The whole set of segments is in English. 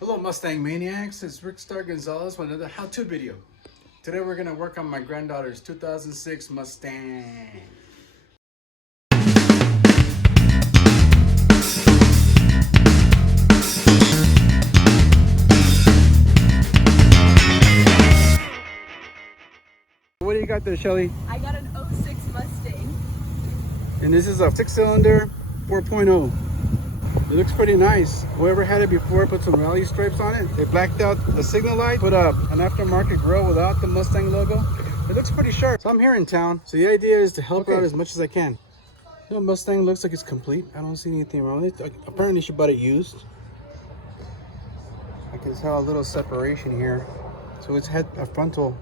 Hello Mustang Maniacs, it's Rick Star Gonzalez with another how-to video. Today we're going to work on my granddaughter's 2006 Mustang. What do you got there, Shelly? I got an 06 Mustang. And this is a 6-cylinder 4.0. It looks pretty nice. Whoever had it before put some rally stripes on it. They blacked out the signal light, put up an aftermarket grill without the Mustang logo. It looks pretty sharp. So I'm here in town. So the idea is to help her out as much as I can. You know, Mustang looks like it's complete. I don't see anything wrong with it. Apparently she bought it used. I can tell a little separation here. So it's had a frontal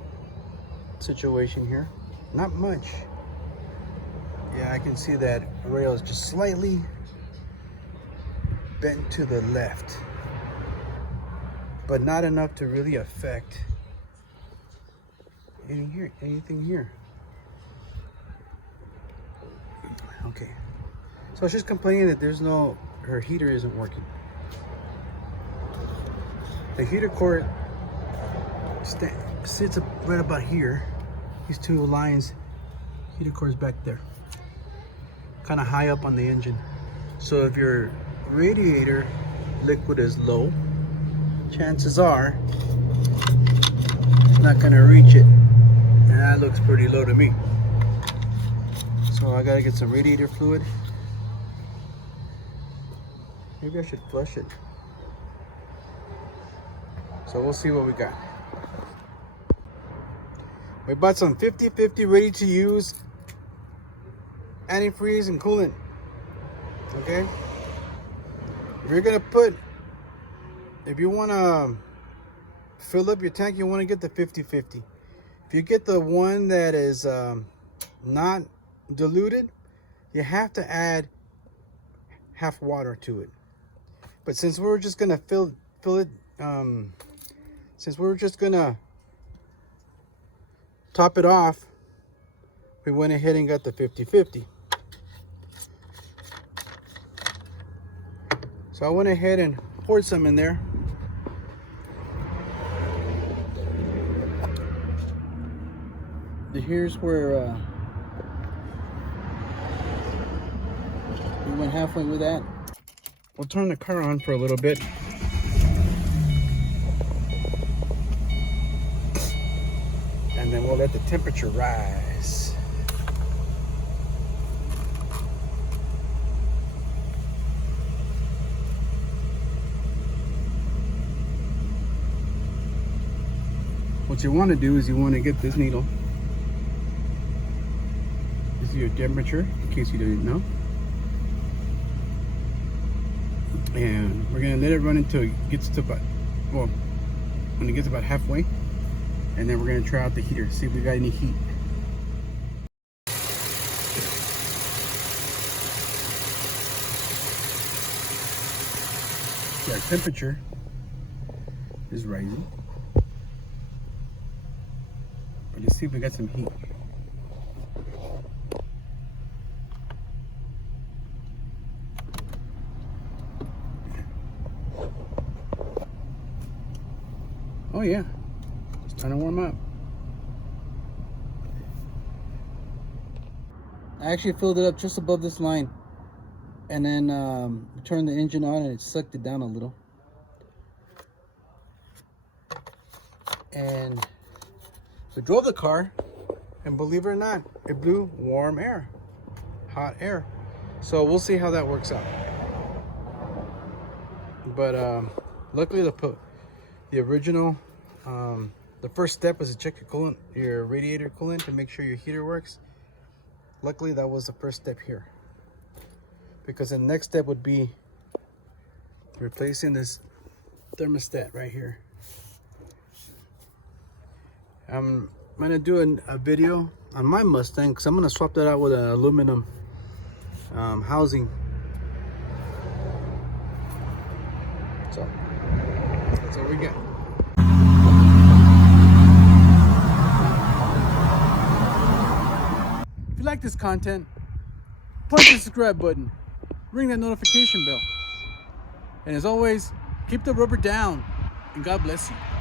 situation here. Not much. Yeah, I can see that rail is just slightly bent to the left, but not enough to really affect anything here. Okay, so she's complaining that her heater isn't working. The heater cord sits up right about here. These two lines, heater cord's back there, kind of high up on the engine. So if your radiator liquid is low, chances are it's not gonna reach it, and that looks pretty low to me. So I gotta get some radiator fluid. Maybe I should flush it. So we'll see what we got. We bought some 50/50 ready to use antifreeze and coolant. Okay, if you want to fill up your tank, you want to get the 50/50. If you get the one that is not diluted, you have to add half water to it. But since we're just gonna fill it, since we're just gonna top it off, we went ahead and got the 50/50. So I went ahead and poured some in there. Here's where we went halfway with that. We'll turn the car on for a little bit. And then we'll let the temperature rise. What you want to do is you want to get this needle. This is your temperature, in case you didn't know. And we're going to let it run until it gets to about, well, when it gets about halfway. And then we're going to try out the heater, see if we got any heat. So our temperature is rising. Let's see if we got some heat. Oh yeah, it's trying to warm up. I actually filled it up just above this line, and then turned the engine on and it sucked it down a little. And we drove the car, and believe it or not, it blew warm air, hot air. So we'll see how that works out. But luckily the original, the first step was to check your coolant, your radiator coolant, to make sure your heater works. Luckily that was the first step here, because the next step would be replacing this thermostat right here. I'm gonna do a video on my Mustang, because I'm gonna swap that out with an aluminum housing. So that's what we got. If you like this content, punch the subscribe button, ring that notification bell, and as always, keep the rubber down. and God bless you.